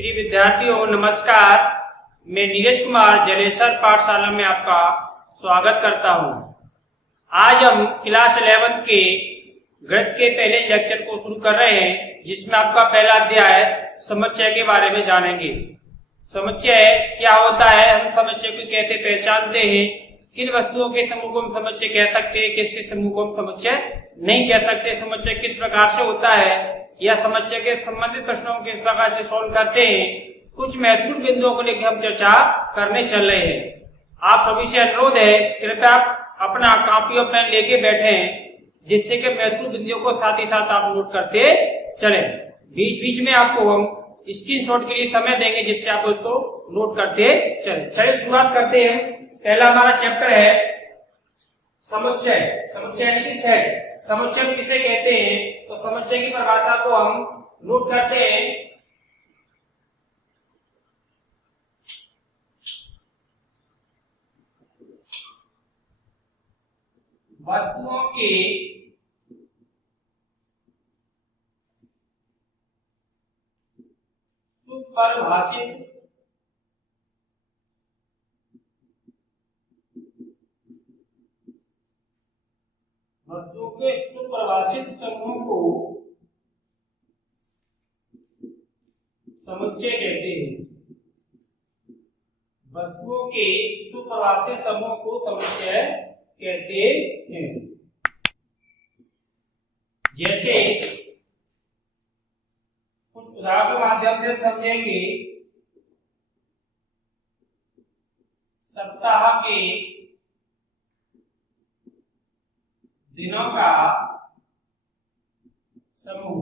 प्रिय विद्यार्थियों नमस्कार। मैं नीरज कुमार जलेसर पाठशाला में आपका स्वागत करता हूं। आज हम क्लास 11 के गणित के पहले लेक्चर को शुरू कर रहे हैं, जिसमें आपका पहला अध्याय समुच्चय के बारे में जानेंगे। समुच्चय क्या होता है, हम समुच्चय को कैसे पहचानते हैं, किन वस्तुओं के समूह को हम समुच्चय कह सकते हैं, किसके समूह को हम समुच्चय नहीं कह सकते, समुच्चय किस प्रकार से होता है या समुच्चय के संबंधित प्रश्नों को किस प्रकार से सॉल्व करते हैं, कुछ महत्वपूर्ण बिंदुओं को लेकर हम चर्चा करने चल रहे हैं। आप सभी से अनुरोध है, कृपया आप अपना कॉपी और पेन लेके बैठे, जिससे कि महत्वपूर्ण बिंदुओं को साथ ही साथ आप नोट करते चले। बीच बीच में आपको हम स्क्रीनशॉट के लिए समय देंगे, जिससे आप उसको नोट करते चले। चलिए शुरुआत करते हैं। पहला हमारा चैप्टर है समुच्चय। समुच्चय यानी कि सेट। समुच्चय किसे कहते हैं, तो समुच्चय की परिभाषा को हम नोट करते हैं। वस्तुओं के सुपरिभाषित वस्तुओं के सुपरिभाषित समूह को समुच्चय कहते हैं। वस्तुओं के सुपरिभाषित समूह को समुच्चय कहते हैं। जैसे कुछ उदाहरण के माध्यम से समझेंगे। सप्ताह के दिनों का समूह।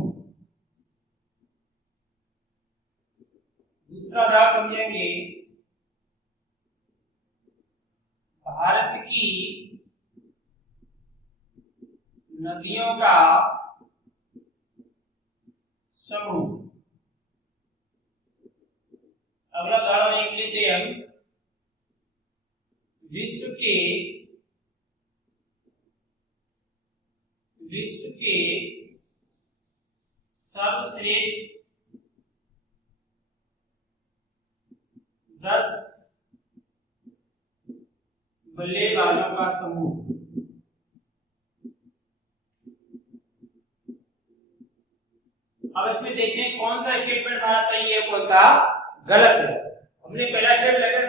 दूसरा उदाहरण समझेंगे। भारत की नदियों का समूह। अगला उदाहरण एक लेते हैं हम। विश्व के सर्वश्रेष्ठ 10 बल्लेबाजों का समूह। अब इसमें देखते हैं कौन सा स्टेटमेंट हमारा सही है, कौन सा गलत है। हमने पहला स्टेप लगा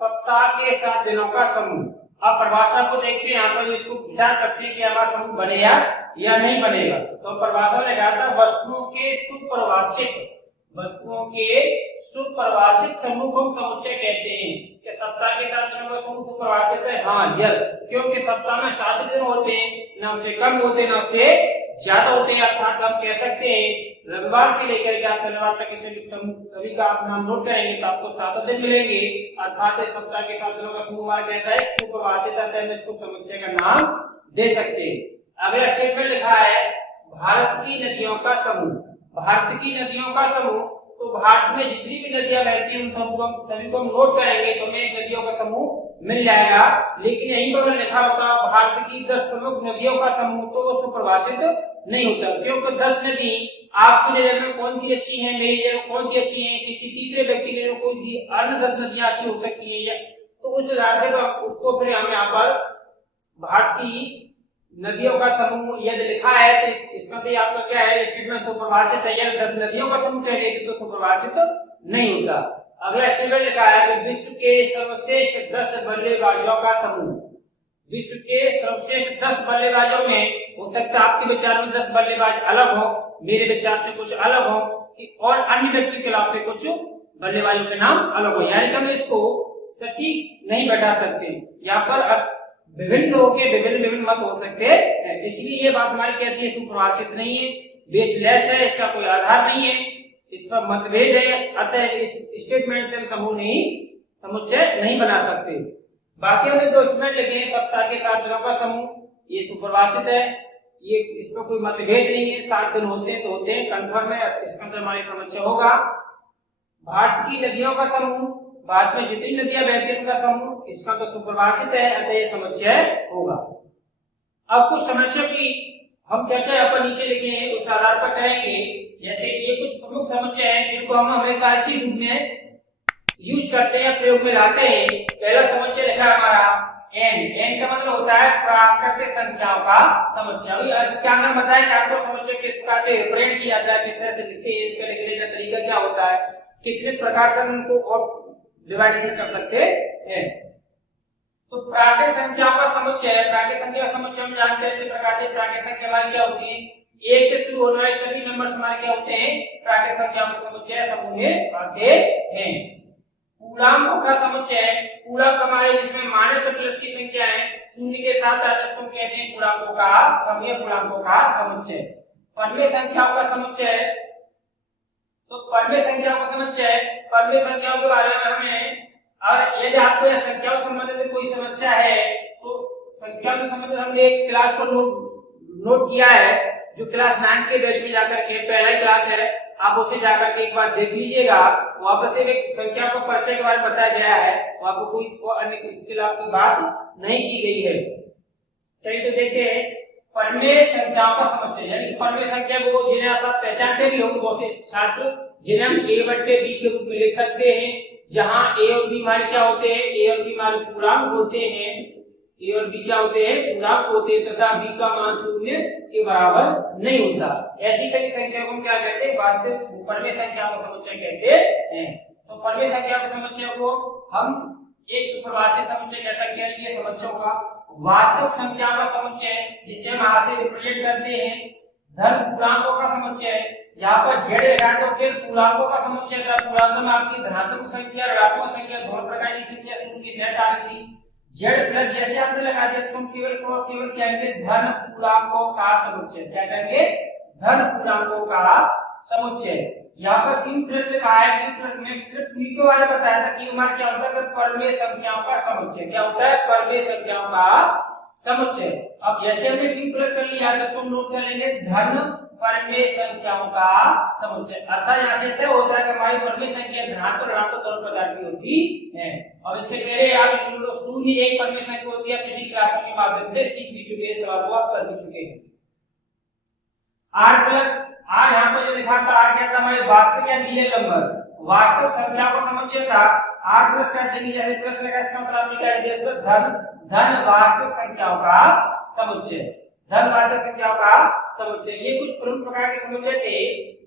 सप्ताह के 7 दिनों का समूह। अब परिभाषा को देखते हैं, यहाँ पर इसको विचार करते हैं कि हमारा समूह बनेगा या नहीं बनेगा। तो परिभाषा में लिखा था वस्तुओं के सुपरिभाषित समूह को समुच्चय कहते हैं। क्या सप्ताह के 7 दिनों का समूह सुपरिभाषित है? हाँ, यस, क्योंकि सप्ताह में 7 दिन होते हैं, ना उससे कम होते ना उससे ज्यादा होते हैं। अर्थात हम कह सकते हैं रविवार से लेकर के शनिवार तक इसे सभी का आप नाम नोट करेंगे तो आपको 7 दिन मिलेंगे। अर्थात सप्ताह के 7 दिनों का समूह हमारा कहता है सुपरिभाषित है, हम इसको समुच्चय का नाम दे सकते हैं। अगला स्टेटमेंट लिखा है भारत की नदियों का समूह। भारत की नदियों का समूह, तो भारत में जितनी भी नदियां बहती हैं उन सभी को हम नोट करेंगे तो हमें नदियों का समूह मिल जाएगा। लेकिन यहीं पर लिखा होता भारत की 10 प्रमुख नदियों का समूह, तो वो सुपरिभाषित नहीं होता, क्योंकि 10 नदी आपकी नजर में कौन सी अच्छी है, मेरी नजर में कौन सी अच्छी है, किसी तीसरे व्यक्ति की नजर में कोई अन्य 10 नदियां अच्छी हो सकती है, तो उस आधार पर उसको फिर हम यहाँ पर भारतीय नदियों का समूह यदि लिखा है तो इसका तो आपका क्या है स्टेटमेंट सुपरिभाषित है। यदि 10 नदियों का समूह कह रहे तो सुपरिभाषित नहीं होता। अगला स्टेटमेंट लिखा है कि विश्व के सर्वश्रेष्ठ 10 बल्लेबाजों का समूह। विश्व के सर्वश्रेष्ठ 10 बल्लेबाजों में हो सकता है आपके विचार में 10 बल्लेबाज अलग हो, मेरे विचार से कुछ अलग हो, और अन्य व्यक्ति के खिलाफ से कुछ बल्लेबाजों के नाम अलग हो, यानी कि हम इसको सटीक नहीं बैठा सकते। यहाँ पर विभिन्न लोगों के विभिन्न मत हो सकते हैं, इसलिए ये बात हमारी कहती है सुपरिभाषित नहीं है, बेसलेस है, इसका कोई आधार नहीं है, इस पर मतभेद है, अतः इस स्टेटमेंट से समुच्चय नहीं बना सकते। बाकी हमने 2 स्टेटमेंट लिखे हैं। सप्ताह के 7 दिनों का समूह, ये सुपरिभाषित है, ये इस पर कोई मतभेद नहीं है, 7 दिन होते हैं तो होते हैं, कंफर्म है, इसका अंदर हमारी समुच्चय होगा। भारत की नदियों का समूह, भारत में जितनी नदियां बहती हैं उनका समूह, इसका तो सुपरिभाषित है, अतः ये समुच्चय होगा। अब कुछ समस्या की हम चर्चा यहाँ पर नीचे लिखे हैं, उस आधार पर करेंगे जैसे ये कुछ प्रमुख समुच्चय हैं जिनको हम हमेशा इसी रूप में यूज करते हैं, प्रयोग में लाते हैं। पहला समुच्चय लिखा है हमारा n का मतलब होता है प्राकृतिक संख्याओं का समुच्चय। अभी इसके अंदर बताया कि आपको समुच्चय किस प्रकार से रिप्रेजेंट किया जाता है, किस तरह से लिखते हैं, इसका लिखने का तरीका क्या होता है, कितने प्रकार से हम उनको और डिवाइडेशन कर सकते हैं। तो प्राकृतिक संख्याओं का समुच्चय, प्राकृतिक संख्या का समुच्चय हम जानते हैं इस प्रकार से। प्राकृतिक संख्या हमारी क्या होती है, एक से शुरू होने वाले सभी नंबर्स हमारे क्या होते हैं, प्राकृतिक संख्याओं के समुच्चय समूह में आते हैं। पूर्णांकों का समुच्चय, पूर्णांक हमारे जिसमें माइनस और प्लस की संख्या है, शून्य के साथ इसको कहते हैं पूर्णांकों का समूह, पूर्णांकों का समुच्चय। परमेय संख्याओं का समुच्चय, तो परमेय संख्याओं का समुच्चय, परमेय संख्याओं के बारे में हमें, और यदि आपको यह संख्याओं से संबंधित कोई समस्या है तो संख्या से संबंधित हमने एक क्लास को नोट किया है, जो क्लास 9 के बैच में जाकर के पहला ही क्लास है, आप उसे जाकर के एक बार देख लीजिएगा। वहां पर सिर्फ एक संख्या को परिचय के बारे में बताया गया है, वहां पर कोई अन्य इसके अलावा कोई बात नहीं की गई है। चलिए तो देखते हैं परमेय संख्याओं का समुच्चय, यानी परमेय संख्या को जिन्हें आप पहचानते भी होंगे बहुत से छात्र, जिन्हें हम a/b के रूप में लिख सकते हैं, जहां a और b हमारे क्या होते हैं, a और b हमारे पूर्णांक होते हैं, a और b क्या होते हैं, पूर्णांक होते हैं, तथा b का मान शून्य के बराबर नहीं होता। ऐसी सभी संख्या को हम क्या कहते हैं, वास्तविक परमेय संख्याओं का समुच्चय कहते हैं। तो परमेय संख्या के समुच्चय को हम एक सुपरवासी समुच्चय कहते हैं, ये समुच्चय का वास्तविक संख्याओं का समुच्चय जिसे हम यहाँ से रिप्रेजेंट करते हैं। धन पूर्णांकों का समुच्चय, यहाँ पर z लिखा तो फिर पूर्णांकों का समुच्चय था। पूर्णांकों में आपकी धनात्मक संख्या, ऋणात्मक संख्या, दोनों प्रकार की संख्या शून्य की सेट आ रही थी। z प्लस जैसे आपने लगा दिया, इसको हम केवल कहेंगे धन पूर्णांकों का समुच्चय। क्या कहेंगे, धन पूर्णांकों का समुच्चय। यहाँ पर q प्लस लिखा है, q प्लस में सिर्फ q के बारे में बताया था कि हमारा क्या होता है, परमेय संख्याओं का समुच्चय। क्या होता है, परमेय संख्याओं का समुच्चय। अब जैसे हमने q प्लस कर लिया तो इसको हम नोट कर लेंगे धन परमेय संख्याओं का समुच्चय। अर्थात यहाँ से तय होता है कि हमारी परमेय संख्या धनात्मक और ऋणात्मक दोनों प्रकार की होती है। और इससे पहले आप शून्य एक परमेय संख्या होती है, पिछली क्लासों के माध्यम से सीख भी चुके हैं, सवाल को आप कर भी चुके हैं। r प्लस r, यहाँ पर जो लिखा था r क्या था, हमारे वास्तविक या रियल नंबर, वास्तविक संख्याओं का समुच्चय था। r प्लस कर देंगे, जैसे प्लस लगा इसका मतलब आपने क्या लिखा, इस पर धन वास्तविक संख्याओं का समुच्चय, धन वास्तविक संख्याओं का समुच्चय। ये कुछ प्रमुख प्रकार के समुच्चय थे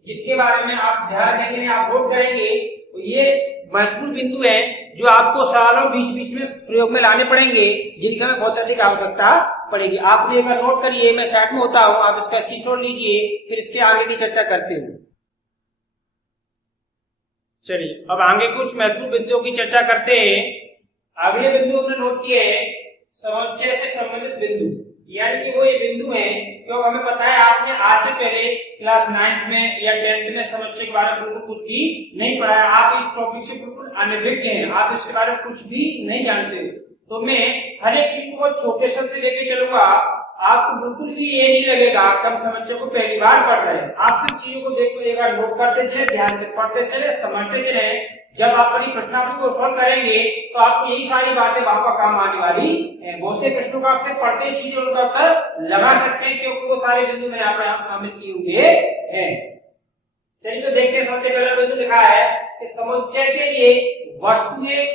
जिनके बारे में आप ध्यान देंगे, आप नोट करेंगे। तो ये महत्वपूर्ण बिंदु है जो आपको सवालों बीच बीच में प्रयोग में लाने पड़ेंगे, जिनकी हमें बहुत अधिक आवश्यकता पड़ेगी। आपने एक बार नोट करिए, मैं साइड में होता हूँ, आप इसका स्क्रीनशॉट लीजिए, फिर इसके आगे की चर्चा करते हैं। चलिए अब आगे कुछ महत्वपूर्ण बिंदुओं की चर्चा करते हैं। अगले बिंदु हमने नोट किए हैं समुच्चय से संबंधित बिंदु, यानी कि वो ये बिंदु है क्योंकि हमें पता है आपने आज से पहले क्लास 9 में या 10th में समुच्चय के बारे में बिल्कुल कुछ भी नहीं पढ़ा है। आप इस टॉपिक से बिल्कुल अनभिज्ञ हैं, आप इसके बारे में कुछ भी नहीं जानते। तो मैं हर एक चीज को छोटे शब्द से लेके चलूंगा, आपको बिल्कुल भी ये नहीं लगेगा कि हम समुच्चय को पहली बार पढ़ रहे हैं। आप सिर्फ चीजों को देखो, एक बार नोट करते चले, ध्यान से पढ़ते चले, समझते चले। जब आप अपनी प्रश्नावली को सॉल्व करेंगे तो आपको यही सारी बातें वहां पर काम आने वाली है। बहुत से प्रश्नों का आपसे पढ़ते सीधे उनका उत्तर लगा सकते हैं, क्योंकि वो सारे बिंदु मैंने यहाँ पर शामिल किए हुए हैं। चलिए तो देखते हैं, सबसे पहला बिंदु लिखा है कि समुच्चय के लिए वस्तुएं,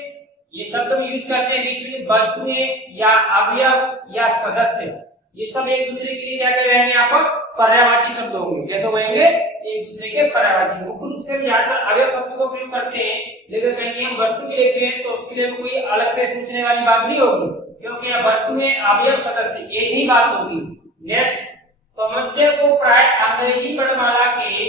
ये शब्द हम यूज करते हैं बीच में, वस्तुएं या अवयव या सदस्य, ये सब एक दूसरे के लिए क्या कह रहे हैं, यहाँ पर पर्यायवाची शब्द होंगे। क्या तो होंगे, एक दूसरे के पर्यायवाची। मुख्य रूप से हम यहाँ पर अवयव शब्द को प्रयोग करते हैं, लेकिन कहीं हम वस्तु की लेते हैं तो उसके लिए कोई अलग से पूछने वाली बात नहीं होगी, क्योंकि यहाँ वस्तु में अवयव सदस्य एक ही बात होगी। नेक्स्ट, समुच्चय को प्राय अंग्रेजी वर्णमाला के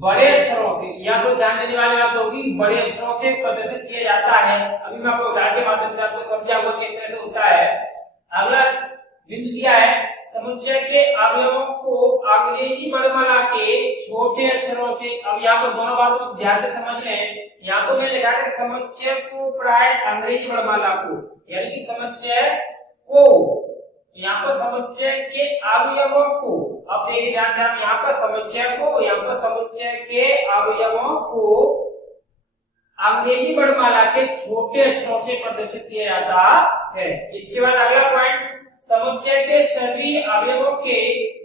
बड़े अक्षरों से, या तो ध्यान देने वाली बात होगी, बड़े अक्षरों से प्रदर्शित किया जाता है। अभी मैं आपको उदाहरण के माध्यम से आपको समझा हुआ किस तरह से होता है। अगला बिंदु दिया है, समुच्चय के अवयवों को अंग्रेजी वर्णमाला के छोटे अक्षरों से। अब यहाँ पर दोनों बातों को ध्यान से समझ लें। यहाँ तो मैं लिखा है समुच्चय को प्राय अंग्रेजी वर्णमाला को, यानी कि समुच्चय को, यहाँ पर समुच्चय के अवयवों को। अब देखिए ध्यान से, हम यहाँ पर समुच्चय को, यहाँ पर समुच्चय के अवयवों को अंग्रेजी वर्णमाला के छोटे अक्षरों से प्रदर्शित किया जाता है। इसके बाद अगला पॉइंट, समुच्चय के सभी अवयवों के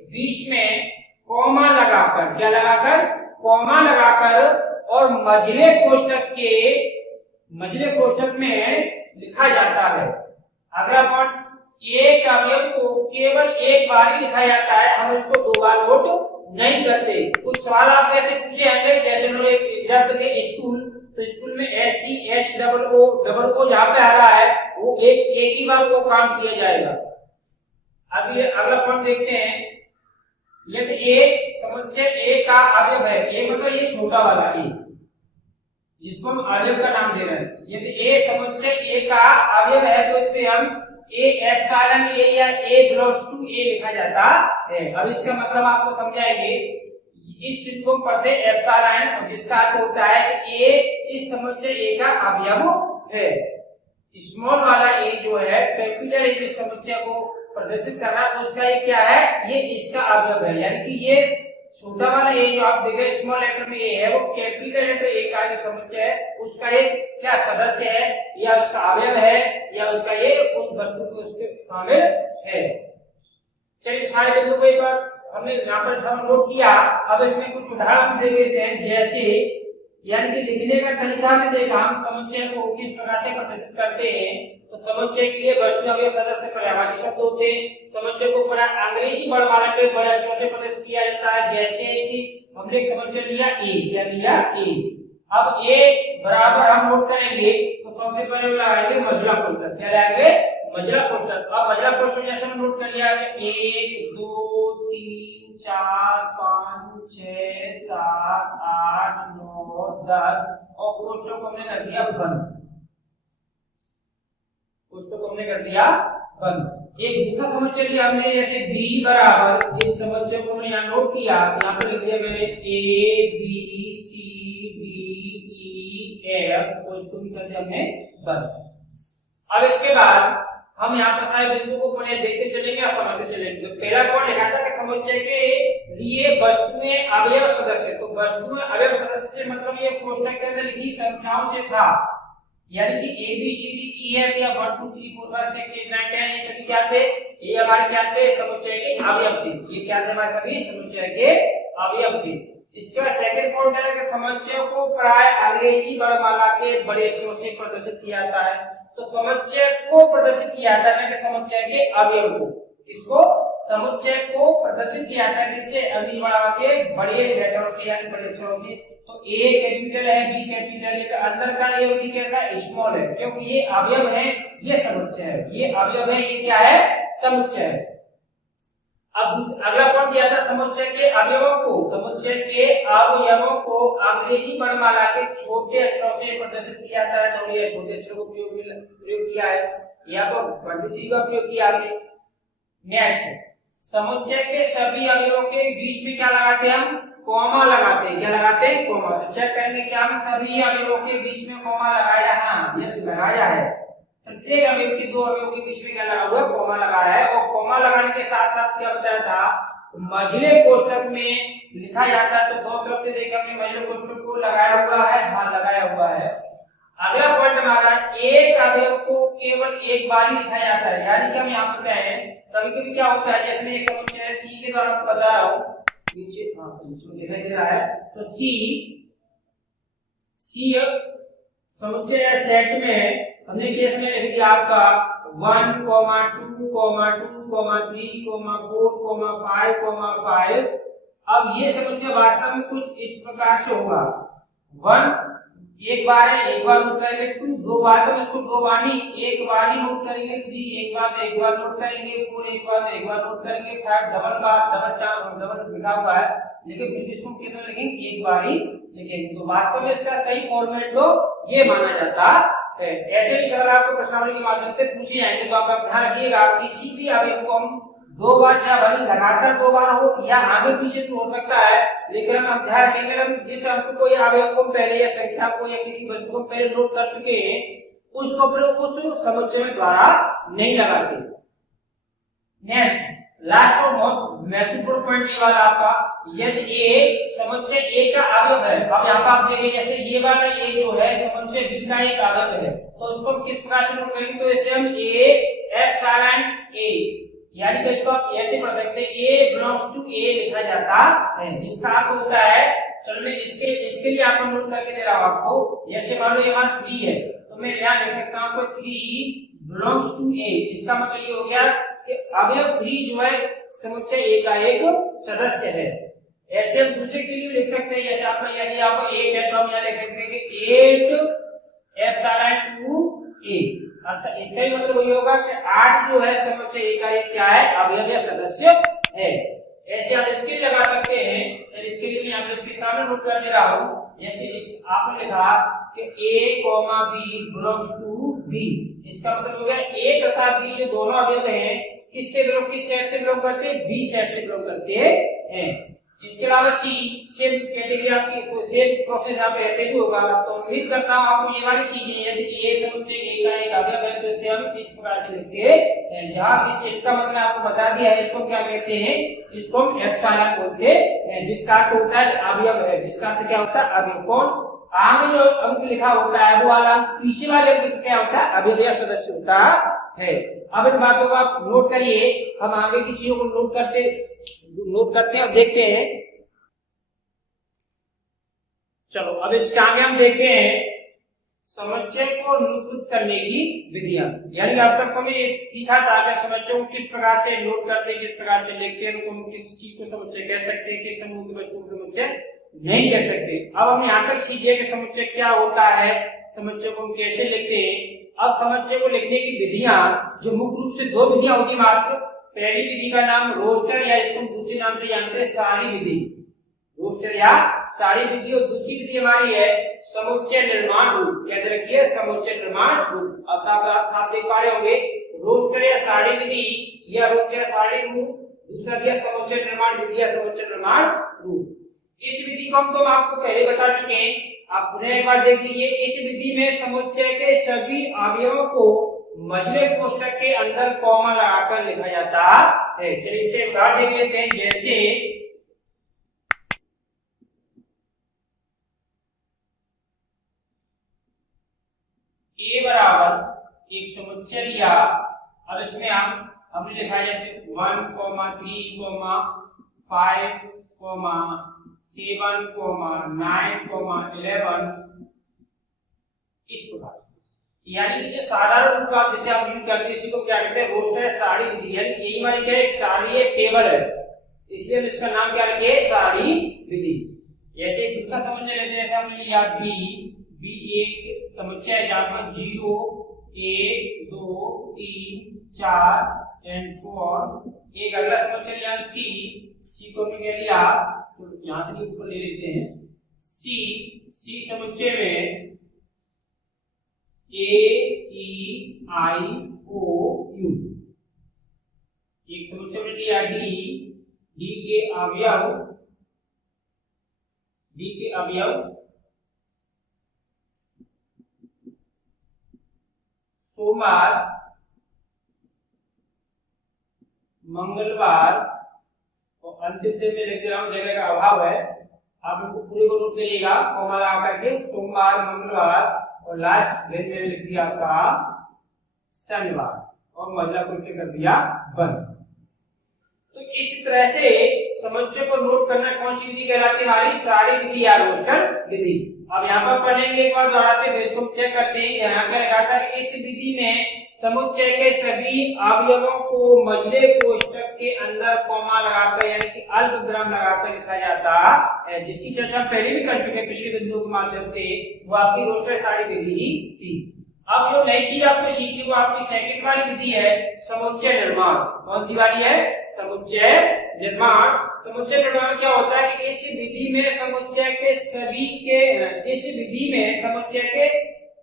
बीच में कॉमा लगाकर, क्या लगाकर, कॉमा लगाकर और मझले कोष्ठक में लिखा जाता है। अगला पॉइंट, एक अवयव को केवल एक बार ही लिखा जाता है, हम उसको दो बार नोट नहीं करते। कुछ सवाल आप ऐसे पूछे होंगे, जैसे उन्होंने एग्जाम्पल दिया स्कूल, तो स्कूल में SCH जहाँ पे आ रहा है वो एक ही बार वो काउंट किया जाएगा। अब ये अगला पॉइंट देखते हैं, यदि ए समुच्चय ए का अवयव है, ए मतलब ये छोटा वाला ए जिसको हम अवयव का नाम दे रहे हैं, यदि ए समुच्चय ए का अवयव है तो इसे हम ए एप्सिलॉन ए या ए बिलोंग्स टू ए लिखा जाता है। अब इसका मतलब आपको समझाएंगे, इस चिन्ह को पढ़ते एप्सिलॉन, जिसका अर्थ होता है कि ए इस समुच्चय ए का अवयव है। स्मॉल वाला ए जो है कैपिटल ए जिस समुच्चय को प्रदर्शित कर रहा है उसका ये क्या है, ये इसका अवयव है। यानी कि ये छोटा वाला ए जो आप देख रहे हैं स्मॉल लेटर में ए है, वो कैपिटल लेटर ए का जो समुच्चय है उसका ये क्या सदस्य है या उसका अवयव है या उसका ये उस वस्तु को उसके शामिल है। चलिए सारे बिंदु को एक बार हमने यहाँ पर हम नोट किया। अब इसमें कुछ उदाहरण दे देते हैं, जैसे यानी कि लिखने का तरीका में देखा, हम समुच्चय को किस प्रकार से प्रदर्शित करते हैं। तो समुच्चय के लिए वस्तु अवयव सदस्य पर्यायवाची शब्द होते हैं। समुच्चय को बड़ा अंग्रेजी वर्णमाला के बड़े अक्षरों से प्रदर्शित किया जाता है, जैसे कि हमने समुच्चय लिया ए, क्या लिया ए। अब ए बराबर हम नोट करेंगे तो सबसे पहले लगाएंगे मझला कोष्ठक, क्या लगाएंगे मझला कोष्ठक। अब मझला कोष्ठक जैसे हम नोट कर लिया 1 2 3 4 5 6 7 8 9 10 और कोष्ठक को हमने कर दिया बंद, कोष्ठक हमने कर दिया बंद। एक दूसरा समुच्चय लिया हमने, जैसे बी बराबर, इस समुच्चय को हमने यहाँ नोट किया, यहाँ पर लिख दिया मैंने A B C D E F, और इसको भी कर दिया हमने बंद। अब इसके बाद हम यहाँ पर सारे बिंदु को पढ़े देखते चलेंगे और समझते चलेंगे। तो पहला पॉइंट लिखा था कि समुच्चय के लिए वस्तुएं अवयव सदस्य, तो वस्तुएं अवयव सदस्य से मतलब ये कोष्ठक के अंदर लिखी संख्याओं से था, यानी कि A B C D E F या 1 2 3 4 5 6 7 8 10 ये सभी क्या थे, ये हमारे क्या थे, समुच्चय के अवयव थे। ये क्या थे हमारे सभी समुच्चय के अवयव थे। इसके बाद सेकंड पॉइंट है कि समुच्चय को प्राय अंग्रेजी वर्णमाला के बड़े अक्षरों से प्रदर्शित किया जाता है। तो समुच्चय को प्रदर्शित किया जाता है कि समुच्चय के अवयव को, इसको समुच्चय को प्रदर्शित किया जाता है किससे, अंग्रेजी वर्णमाला के बड़े लेटरों से यानी बड़े अक्षरों से। तो ए कैपिटल है, बी कैपिटल है, अंदर का ए और बी कैसा स्मॉल है, क्योंकि ये अवयव है, ये समुच्चय है, ये अवयव है, ये क्या है समुच्चय है। अब अगला पॉइंट दिया था समुच्चय के अवयवों को, समुच्चय के अवयवों को अंग्रेजी वर्णमाला के छोटे अक्षरों से प्रदर्शित किया जाता है। तो ये छोटे अक्षरों को प्रयोग किया है, या तो 1 2 3 का प्रयोग किया आपने। नेक्स्ट, समुच्चय के सभी अवयवों के बीच में क्या लगाते हैं हम, कॉमा लगाते हैं। क्या लगाते हैं, कॉमा। चेक करेंगे क्या हम सभी अवयवों के बीच में कॉमा लगाया है, हाँ यस लगाया है। प्रत्येक अवयव के दो अवयव के बीच में क्या लगा हुआ है, कॉमा लगाया है। और कॉमा लगाने के साथ साथ क्या बताया था, मझले कोष्ठक में लिखा जाता है। तो दो तरफ से देखिए हमने मझले कोष्ठक को लगाया हुआ है, हाँ लगाया हुआ है। अगला पॉइंट हमारा, एक अवयव को केवल एक बार ही लिखा जाता है, यानी कि हम यहाँ पर कहें कभी कभी क्या होता है, जैसे एक समुच्चय सी के द्वारा आपको बता रहा हूँ, नीचे हाँ दिखाई दे रहा है। तो सी समुच्चय सेट में हमने केस में लिख दिया आपका 1, 2, 2, 3, 4, 5, 5। अब ये समुच्चय वास्तव में कुछ इस प्रकार से होगा, 1 एक बार है, एक बार नोट करेंगे, 2 दो बार, तो इसको दो बार नहीं एक बार ही नोट करेंगे, 3 एक बार नोट करेंगे, 4 एक बार नोट करेंगे, 5 डबल लिखा हुआ है, लेकिन फिर इसको कितना लिखेंगे, एक बार ही लिखेंगे। तो वास्तव में इसका सही फॉर्मेट तो ये माना जाता है। ऐसे ही सर आपको प्रश्नावली के माध्यम से पूछे जाएंगे, तो आप ध्यान रखिएगा, किसी भी अवयव को हम दो बार, चाहे भले लगातार दो बार हो या आगे पीछे तो हो सकता है, लेकिन हम ध्यान रखेंगे, हम जिस अंक को या अवयव को पहले या संख्या को या किसी वस्तु को पहले नोट कर चुके हैं, उसको फिर उस समुच्चय द्वारा नहीं लगाते। नेक्स्ट लास्ट और बहुत महत्वपूर्ण पॉइंट ये वाला आपका, यदि ए समुच्चय ए का अवयव है। अब यहाँ पर आप देखिए, जैसे ये वाला ए जो है समुच्चय बी का एक अवयव है, तो उसको किस प्रकार से नोट करेंगे, तो इसे हम ए एप्सिलॉन ए, यानी कि इसको आप ऐसे पढ़ सकते हैं, ए बिलोंग्स टू ए लिखा जाता है, जिसका अर्थ होता है चलो मैं इसके लिए आपको नोट करके दे रहा हूं आपको। जैसे मान लो ये मान 3 है तो मैं यहां लिख सकता हूं आपको 3 बिलोंग्स टू ए। इसका मतलब ये हो गया कि अवयव 3 जो है समुच्चय ए का एक सदस्य है। ऐसे हम दूसरे के लिए लिख सकते हैं, जैसे आपने यदि आपको 8 है तो हम यहां लिख सकते हैं कि 8 एप्सिलॉन 2 ए। अर्थात इसका ही मतलब वही होगा कि 8 जो है समुच्चय ए का एक क्या है, अवयव या सदस्य है। ऐसे आप इसके लिए लगा सकते हैं। चलिए इसके लिए मैं आपको इसके सामने नोट कर दे रहा हूं। जैसे इस आपने लिखा कि a, b belongs to b। इसका मतलब हो गया a तथा b जो दोनों अवयव हैं किस सेट से बिलोंग करते हैं, b सेट से बिलोंग करते हैं। इसके अलावा c सेम कैटेगरी आपकी सेम प्रोसेस यहाँ पे रहते भी होगा। तो उम्मीद करता हूँ आपको ये वाली चीजें, यदि a समुच्चय a का एक अवयव है तो इसे हम इस प्रकार से लिखते हैं। जहां इस चिन्ह का मतलब आपको बता दिया है, इसको क्या कहते हैं, इसको हम एप्सिलॉन बोलते हैं, जिसका अर्थ होता है अवयव है। जिसका अर्थ क्या होता है, अवयव। कौन आगे जो अंक लिखा होता है वो वाला, पीछे वाले अंक क्या होता है, अवयव या सदस्य होता है। अब इन बातों को आप नोट करिए। हम आगे की चीजों को नोट करते हैं और देखते हैं। चलो अब इसके आगे हम देखते हैं समुच्चय को निरूपित करने की विधियां। यानी अब तक हमें सीखा था कि समुच्चय को किस प्रकार से नोट करते हैं, किस प्रकार से लिखते हैं, उनको हम किस चीज को समुच्चय कह सकते हैं, किस समूह की वस्तु को समुच्चय नहीं कह सकते। अब हमने यहाँ तक सीख लिया कि समुच्चय क्या होता है, समुच्चय को हम कैसे लिखते हैं। अब समुच्चय को लिखने की विधियां जो मुख्य रूप से 2 विधियां होती मात्र। पहली विधि का नाम रोस्टर या इसको दूसरे नाम से जानते हैं सारणी विधि, रोस्टर या सारणी विधि। और दूसरी विधि हमारी है समुच्चय निर्माण रूप। याद रखिए समुच्चय निर्माण रूप। अब आप देख पा रहे होंगे रोस्टर या सारणी विधि या रोस्टर या सारणी रूप, दूसरा दिया समुच्चय निर्माण विधि या समुच्चय निर्माण रूप। इस विधि को हम तो आपको पहले बता चुके हैं, आप पुनः एक बार देख लीजिए। इस विधि में समुच्चय के सभी अवयवों को मझले कोष्ठक के अंदर कॉमा लगाकर लिखा जाता है। चलिए इसके उदाहरण देख लेते हैं। जैसे a बराबर एक समुच्चय लिया। अब इसमें हमने लिखा है 1, 3, 5, 7, 9, 11 इस प्रकार। यानी कि जो साधारण रूप आप जैसे आप यूज करते हैं इसी को क्या कहते हैं, रोस्टर या सारणी विधि। यानी यही हमारी क्या है, एक सारणी है, टेबल है, इसलिए हम इसका नाम क्या रखे, सारणी विधि। जैसे दूसरा समुच्चय लेते हैं, हमने लिया बी एक समुच्चय है जहां पर 0, 1, 2, 3, 4 एंड सो ऑन। एक अगला समुच्चय लिया सी को हमने क्या लिया, तो यहां से ऊपर ले लेते हैं सी समुच्चय में A E I O U। एक समुच्चय में लिया डी के अवयव सोमवार, मंगलवार और अंतिम दिन में लिख दे रहा हूं, जगह का अभाव है, आप इनको पूरे को नोट करिएगा। कॉमा लगा करके सोमवार, मंगलवार और लास्ट दिन में लिख दिया आपका शनिवार और मझला कोष्ठक कर दिया बंद। तो इस तरह से समुच्चय को नोट करना कौन सी विधि कहलाती है, हमारी सारणी विधि या रोस्टर विधि। अब यहाँ पर पढ़ेंगे एक बार दोहराते हैं, इसको चेक करते हैं। यहाँ पर लिखा था इस विधि में समुच्चय के सभी अवयवों को मझले कोष्ठक के अंदर कॉमा लगाकर यानी कि अल्प विराम लगाकर लिखा जाता है, जिसकी चर्चा पहले भी कर चुके हैं पिछले बिंदुओं के माध्यम से। वो आपकी रोस्टर सारणी विधि थी। अब जो नई चीज आपको सीखनी वो आपकी सेकंड वाली विधि है समुच्चय निर्माण। कौन सी वाली है, समुच्चय निर्माण। समुच्चय निर्माण क्या होता है कि इस विधि में समुच्चय के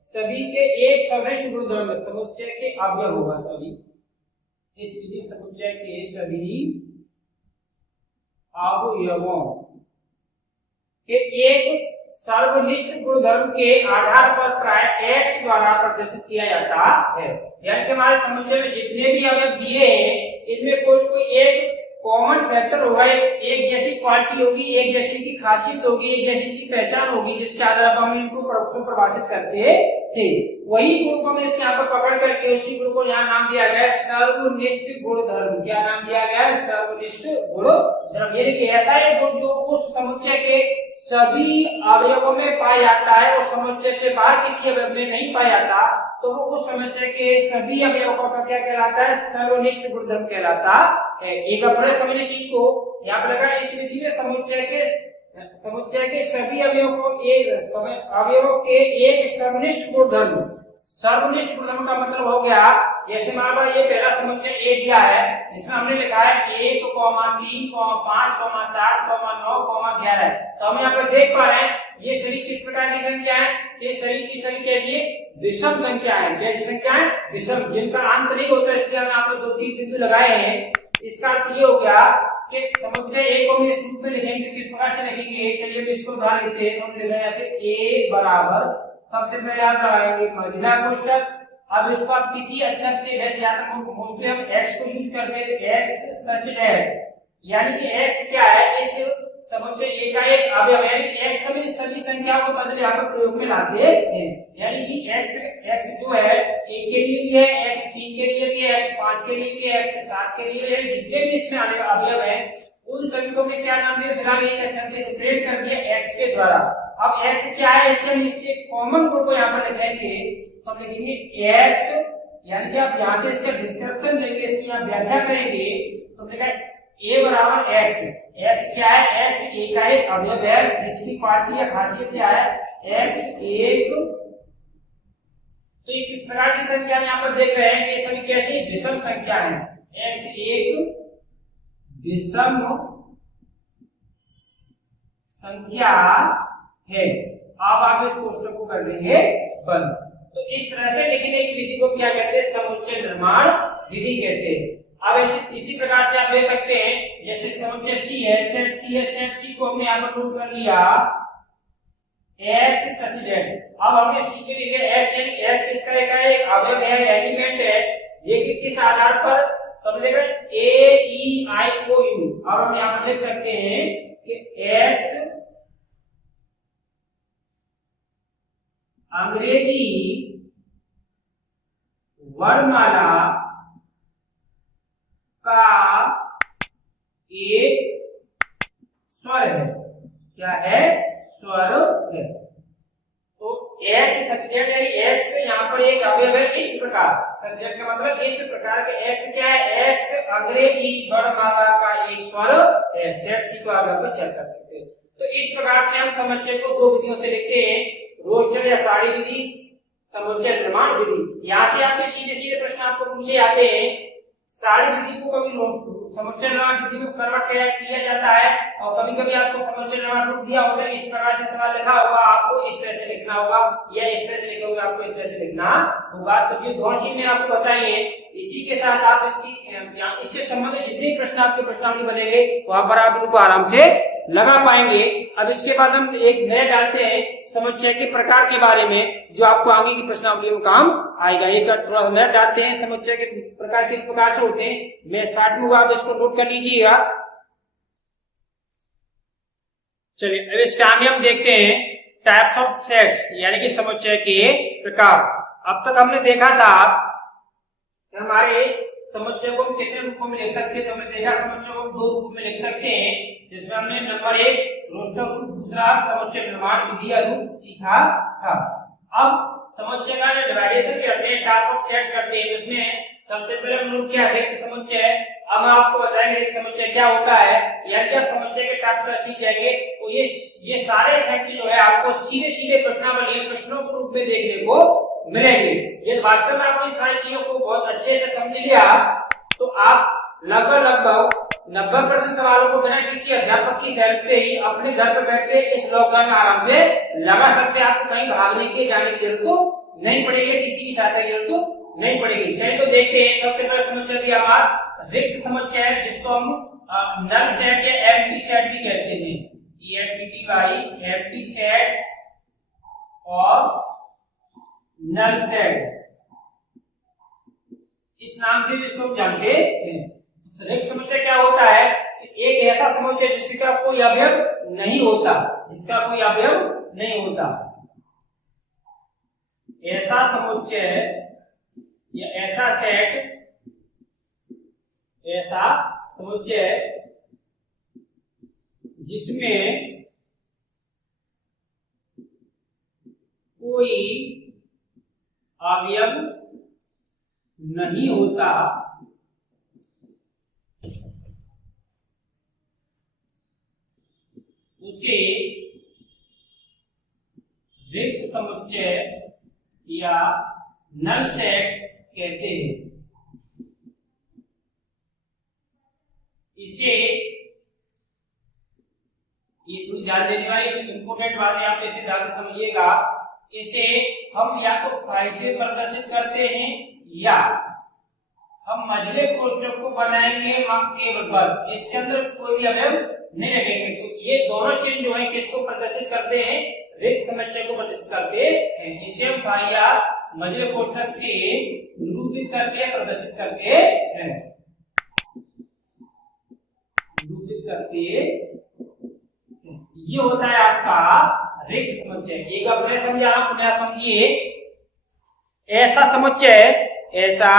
सभी के एक सदृश गुणधर्म, समुच्चय के अवयव होगा सभी, इस विधि समुच्चय के सभी अवयवों के एक सर्वनिष्ठ गुणधर्म के आधार पर प्राय x द्वारा प्रदर्शित किया जाता है। यानी कि हमारे समुच्चय में जितने भी अवयव दिए हैं इनमें कोई एक कॉमन फैक्टर होगा, एक जैसी क्वालिटी होगी, एक जैसी इनकी खासियत होगी, एक जैसी इनकी पहचान होगी, जिसके आधार पर हम इनको परिभाषित करते थे। वही गुण को हमने यहाँ पर पकड़ करके उसी गुण को यहाँ नाम दिया गया सर्वनिष्ठ गुणधर्म। क्या नाम दिया गया है? सर्वनिष्ठ गुणधर्म। ये देखिए ऐसा है गुण जो उस समुच्चय के सभी अवयवों में पाया जाता है और समुच्चय से बाहर किसी अवयव में नहीं पाया जाता, तो वो उस समुच्चय के सभी अवयवों का क्या कहलाता है? सर्वनिष्ठ गुणधर्म कहलाता है। एक अपने समझ को यहाँ पर लगा, इस विधि में समुच्चय के सभी अवयवों के एक सर्वनिष्ठ गुणधर्म। सर्वनिष्ठ गुणधर्म का मतलब हो गया, जैसे मान लो ये पहला समुच्चय ए दिया है, जिसमें हमने लिखा है 1, 3, 5, 7, 9, 11। तो हम यहाँ पर देख पा रहे हैं ये सभी किस प्रकार की संख्या है? ये सभी की सभी कैसी है? विषम संख्या है। कैसी संख्या है? विषम, जिनका अंत नहीं होता, इसलिए हमने यहाँ पर 2-3 बिंदु लगाए हैं। इसका अर्थ ये हो गया कि समुच्चय ए को हम इस रूप में लिखेंगे, किस प्रकार से लिखेंगे? चलिए हम इसको उठा लेते हैं। हम लिखा जाते ए बराबर, सबसे पहले आप लगाएंगे मझिला कोष्ठक। अब इसको आप किसी अक्षर से, वैसे यहाँ तक मोस्टली हम x को यूज करते हैं, x सच डेट, यानी कि x क्या है? इस समुच्चय ए का एक अवयव है, यानी कि x में सभी संख्याओं को बदले यहाँ पर प्रयोग में लाते हैं, यानी कि x जो है 1 के लिए भी है, x 3 के लिए भी है, x 5 के लिए भी है, x 7 के लिए भी है। जितने भी इसमें आने वाले अवयव है उन सभी को मैं क्या नाम दिया? फिर आगे एक अक्षर से रिप्रेजेंट कर दिया x के द्वारा। अब x क्या है? इसके हम इसके कॉमन गुण को यहाँ पर लिखेंगे, तो हम लिखेंगे x, यानी कि आप यहाँ से इसका डिस्क्रिप्शन देंगे, इसकी यहाँ व्याख्या करेंगे, तो लिखा a बराबर x। x क्या है? x a का एक अवयव है, जिसकी क्वालिटी या खासियत क्या है? x एक। तो ये किस प्रकार की संख्या यहाँ पर देख रहे हैं? ये सभी कैसी विषम संख्या है। x एक विषम संख्या है। अब आप इस कोष्ठक को कर देंगे बंद। तो इस तरह से लिखने की विधि को क्या कहते हैं? समुच्चय निर्माण विधि कहते हैं। अब इसी प्रकार से आप देख सकते हैं, जैसे समुच्चय सी है, सेट सी है, सेट सी को हमने यहाँ पर नोट कर लिया x सच डेट। अब हमने सी के लिए x, यानी x इसका एक अवयव है, एलिमेंट है, ये कि किस आधार पर? तो हम लेकर a e i o u। अब हम यहाँ पर लिख सकते हैं कि x अंग्रेजी वर्णमाला का एक स्वर है। क्या है? स्वर है। तो x सचडेट यानी x यहाँ पर एक अवयव है, इस प्रकार। सचडेट का मतलब इस प्रकार के x क्या है? x अंग्रेजी वर्णमाला का एक स्वर है। सेट सी को आगे पर चेक कर सकते हैं। तो इस प्रकार से हम समुच्चय को दो विधियों से लिखते हैं, रोस्टर या साड़ी विधि, समुच्चय निर्माण विधि। यहाँ से आपके सीधे सीधे प्रश्न आपको पूछे जाते हैं। साड़ी विधि को कभी समुच्चय निर्माण विधि में कन्वर्ट किया जाता है, और कभी कभी आपको समुच्चय निर्माण रूप दिया होता है, इस प्रकार से सवाल लिखा होगा, आपको इस तरह से लिखना होगा, या इस तरह से लिखे होगा, आपको इस तरह से लिखना होगा। तो ये दोनों चीज मैंने आपको बताई है। इसी के साथ आप इससे संबंधित जितने प्रश्न आपके प्रश्नावली बनेंगे वहां पर आप उनको आराम से लगा पाएंगे। अब इसके बाद हम एक नया डालते हैं समुच्चय के प्रकार के बारे में, जो आपको आगे की प्रश्नावली में काम आएगा। एक थोड़ा नया डालते हैं, समुच्चय के प्रकार किस प्रकार से होते हैं। मैं स्टार्ट में आप इसको नोट कर लीजिएगा। चलिए अब इसके आगे हम देखते हैं टाइप्स ऑफ सेट्स, यानी कि समुच्चय के प्रकार। अब तक हमने देखा था हमारे समुच्चय को हम कितने रूपों में लिख सकते हैं। तो हमने देखा समुच्चय को हम दो रूपों में लिख सकते हैं, जिसमें हमने नंबर 1 रोस्टर रूप, दूसरा समुच्चय निर्माण विधि या रूप सीखा था। अब समुच्चय का डिवाइडेशन करते हैं, टाइप्स ऑफ सेट्स करते हैं, जिसमें सबसे पहले हम लोग क्या देखते हैं? समुच्चय। अब हम आपको बताएंगे कि समुच्चय क्या होता है, या क्या समुच्चय के टाइप्स का सीख जाएंगे। तो ये सारे फैक्ट जो है आपको सीधे सीधे प्रश्नावली प्रश्नों के रूप में देखने को मिलेंगे। ये वास्तव में आपको इस सारी चीजों को बहुत अच्छे से समझ लिया तो आप लगभग 90% सवालों को बिना किसी अध्यापक की हेल्प से ही अपने घर पर बैठ के इस लॉकडाउन में आराम से लगा सकते हैं। आपको कहीं भागने की जाने की जरूरत तो नहीं पड़ेगी, किसी की सहायता की जरूरत तो नहीं पड़ेगी। चलिए तो देखते हैं। सबसे पहले समुच्चय दिया हमारा रिक्त समुच्चय है, जिसको हम नल सेट या एम्प्टी सेट भी कहते हैं। एम्प्टी सेट और नल सेट, इस नाम से जिसको हम जानते हैं। रिक्त समुच्चय क्या होता है? एक ऐसा समुच्चय जिसका कोई अवयव नहीं होता, जिसका कोई अवयव नहीं होता। ऐसा समुच्चय या ऐसा सेट, ऐसा समुच्चय जिसमें कोई अवयव नहीं होता, उसे रिक्त समुच्चय या नल सेट कहते हैं। इसे, ये थोड़ी ध्यान देने वाली इंपोर्टेंट बात है, आप इसे ध्यान से समझिएगा। इसे हम या तो फाई से प्रदर्शित करते हैं या हम मझले कोष्ठक को बनाएंगे केवल बस, इसके अंदर कोई भी अवयव नहीं रखेंगे। तो ये दोनों चीज जो है किसको प्रदर्शित करते हैं, रिक्त समुच्चय को प्रदर्शित करते हैं। इसे हम फाई या मझले कोष्ठक से निरूपित करते हैं, प्रदर्शित करते हैं, निरूपित करते हैं। ये होता है आपका रिक्त समुच्चय। एक अपने समझा, पुनः समझिए। ऐसा समुच्चय, ऐसा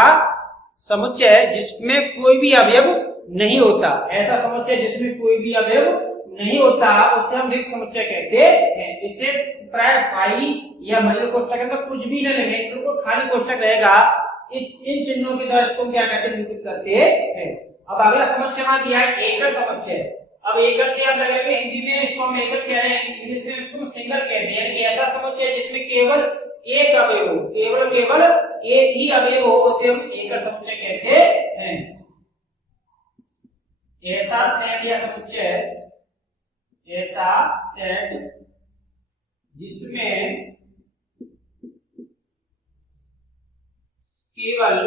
समुच्चय जिसमें कोई भी अवयव नहीं होता, ऐसा समुच्चय जिसमें कोई भी अवयव नहीं होता, उसे हम रिक्त समुच्चय कहते हैं। इसे प्राय फाई या मझले कोष्ठक के अंदर कुछ भी न लगे, बिल्कुल खाली कोष्ठक रहेगा। इन चिन्हों के द्वारा इसको क्या कहते हैं, निरूपित करते हैं। अब अगला समुच्चय वहां दिया है एकल समुच्चय। अब एकल से आप लगेंगे, हिंदी में इसको हम एकल कह रहे हैं, इंग्लिश में इसको सिंगल कहते हैं। यानी ऐसा समुच्चय जिसमें केवल एक अवयव हो, केवल एक ही अवयव हो, उसे हम एकल समुच्चय कहते हैं। ऐसा सेट या समुच्चय, ऐसा सेट जिसमें केवल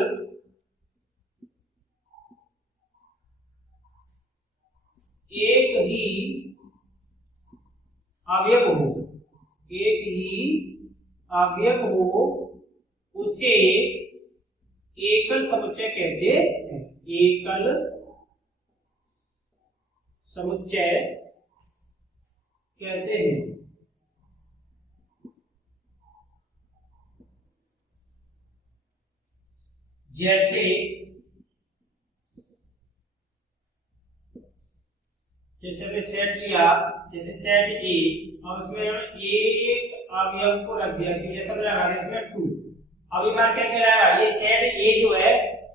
एक ही अवयव हो, एक ही अवयव हो, उसे एकल समुच्चय कहते हैं। एकल समुच्चय कहते हैं। जैसे हमने सेट लिया, जैसे सेट ए, और उसमें एक अवयव को रख दिया, जैसे लगा इसमें 2। अभी मान क्या कहलाएगा, ये सेट ए जो है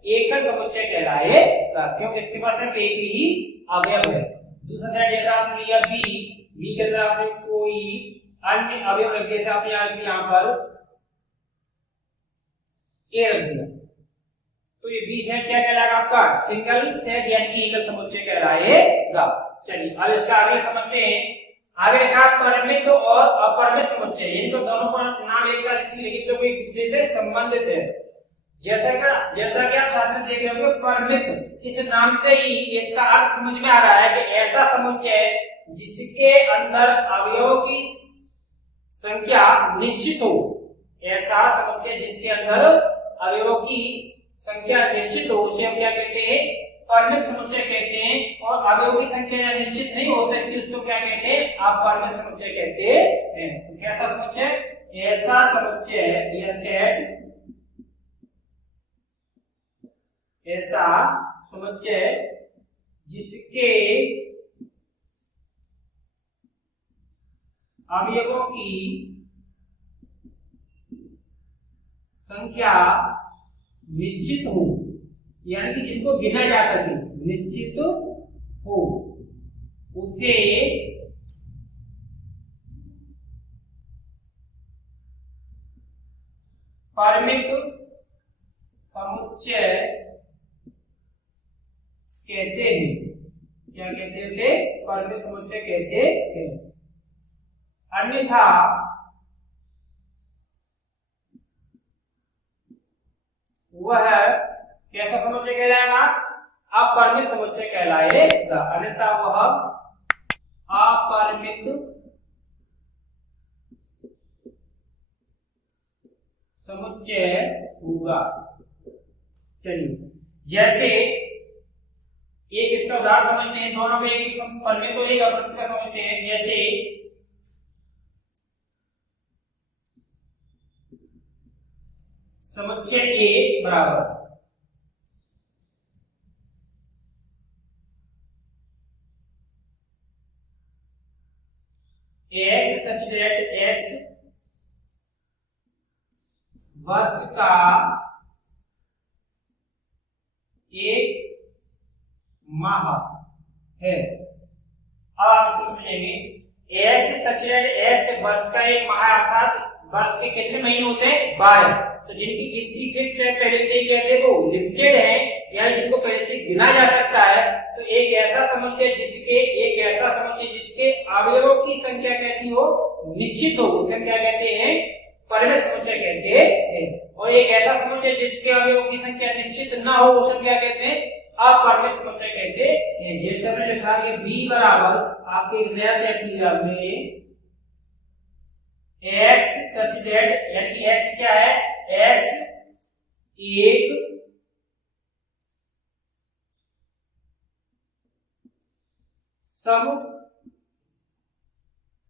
एकल समुच्चय कहलाएगा, क्योंकि इसके पास सिर्फ एक ही अवयव है। दूसरा सेट जैसा आपने लिया बी, बी के अंदर आपने कोई अन्य अवयव रख दिया, आपने यहाँ पर ए रख दिया, तो ये बी सेट क्या कहलाएगा आपका, सिंगल सेट यानी कि एकल समुच्चय कहलाएगा। चलिए अब इसका आगे समझते हैं। आगे लिखा परिमित और अपरिमित समुच्चय, इनको दोनों का नाम एक साथ इसलिए लिखे तो कोई दूसरे से संबंधित है। जैसा कि आप छात्र देख रहे होंगे, परिमित इस नाम से ही इसका अर्थ समझ में आ रहा है कि ऐसा समुच्चय जिसके अंदर अवयवों की संख्या निश्चित हो, ऐसा समुच्चय जिसके अंदर अवयवों की संख्या निश्चित हो, उसे हम क्या कहते हैं, परिमित समुच्चय कहते हैं। और अवयवों की संख्या निश्चित नहीं हो सकती, उसको क्या कहते हैं, अपरिमित समुच्चय कहते हैं। तो कैसा समुच्चय, ऐसा समुच्चय या सेट, ऐसा समुच्चय जिसके अवयवों की संख्या निश्चित हो, यानी कि जिनको गिना जा सके, निश्चित हो, उसे परिमित समुच्चय कहते हैं। क्या कहते हैं उसे, परिमित समुच्चय कहते हैं। अन्यथा वह कैसा समुच्चय कहलाएगा, अपरिमित समुच्चय कहलाएगा। अन्यथा वह अपरिमित समुच्चय होगा। चलिए, जैसे एक इसका इसका उदाहरण समझते हैं, दोनों को एक ही पढ़ने तो एक अपरित का समझते हैं। जैसे समुच्चय ए बराबर x such that x वर्ष का एक माह है। अब आप इसको समझेंगे, x such that x वर्ष का एक माह अर्थात वर्ष के कितने महीने होते हैं? 12। तो जिनकी गिनती फिक्स है, पहले से ही कहते हैं वो लिमिटेड है या जिनको पहले से गिना जा सकता है, तो एक ऐसा समुच्चय जिसके अवयवों की संख्या कहती हो निश्चित हो, उसे क्या कहते हैं? परिमेय समुच्चय कहते हैं। और एक ऐसा समुच्चय जिसके अवयवों की संख्या निश्चित ना हो, उसे क्या कहते हैं? अपरिमेय समुच्चय कहते हैं। जैसे हमने लिखा कि b बराबर आपके नया सेट लिया हमने x सच दैट, यानी x क्या है? x एक सम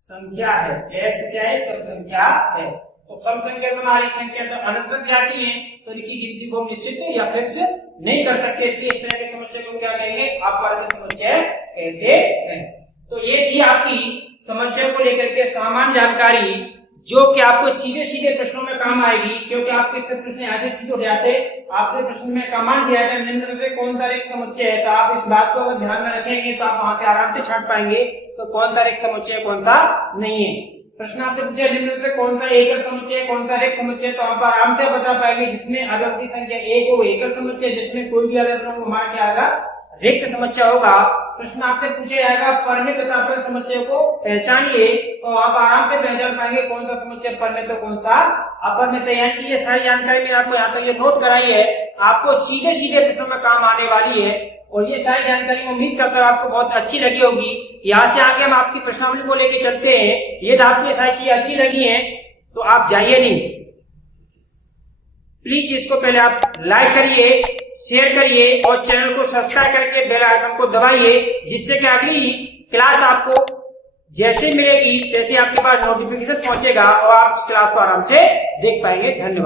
संख्या है। x क्या है? सम संख्या है। तो सम संख्या तो हमारी संख्या तो अनंत तक जाती है, तो इनकी गिनती को हम निश्चित या फिक्स नहीं कर सकते, इसलिए इस तरह के समुच्चय को क्या कहेंगे? अपरिमेय समुच्चय कहते हैं। तो ये थी आपकी समुच्चय को लेकर के सामान्य जानकारी, जो कि आपको सीधे सीधे प्रश्नों में काम आएगी, क्योंकि आपके इससे प्रश्न ऐसे हो जाते, आपसे प्रश्न में कमांड दिया जाएगा निम्न में से कौन सा एक समुच्चय है, तो आप इस बात को अगर ध्यान में रखेंगे तो आप वहां से आराम से छांट पाएंगे तो कौन सा एक समुच्चय कौन सा नहीं है। प्रश्न आपसे पूछे निम्न में से कौन सा एकल समुच्चय कौन सा रेख समुच्चय, तो आप आराम से बता पाएंगे जिसमें अवयव की संख्या एक हो एकल समुच्चय, जिसमें कोई भी अवयव न हो वहां क्या आएगा? रिक्त समुच्चय होगा। प्रश्न आपसे पूछे जाएगा परिमेय तथा अपरिमेय समुच्चय को पहचानिए, तो आप आराम से पहचान पाएंगे कौन सा समुच्चय परिमेय तो कौन सा अपरिमेय। यानी ये सारी जानकारी मैंने आपको यहाँ तक ये नोट कराई है, आपको सीधे सीधे प्रश्नों में काम आने वाली है। और ये सारी जानकारी उम्मीद करता हूँ आपको बहुत अच्छी लगी होगी। यहाँ से आगे हम आपकी प्रश्नावली को लेकर चलते हैं। ये आपको ये सारी चीजें अच्छी लगी हैं तो आप जाइए नहीं, प्लीज इसको पहले आप लाइक करिए, शेयर करिए और चैनल को सब्सक्राइब करके बेल आइकन को दबाइए, जिससे कि अगली क्लास आपको जैसे मिलेगी तैसे आपके पास नोटिफिकेशन पहुंचेगा और आप इस क्लास को आराम से देख पाएंगे। धन्यवाद।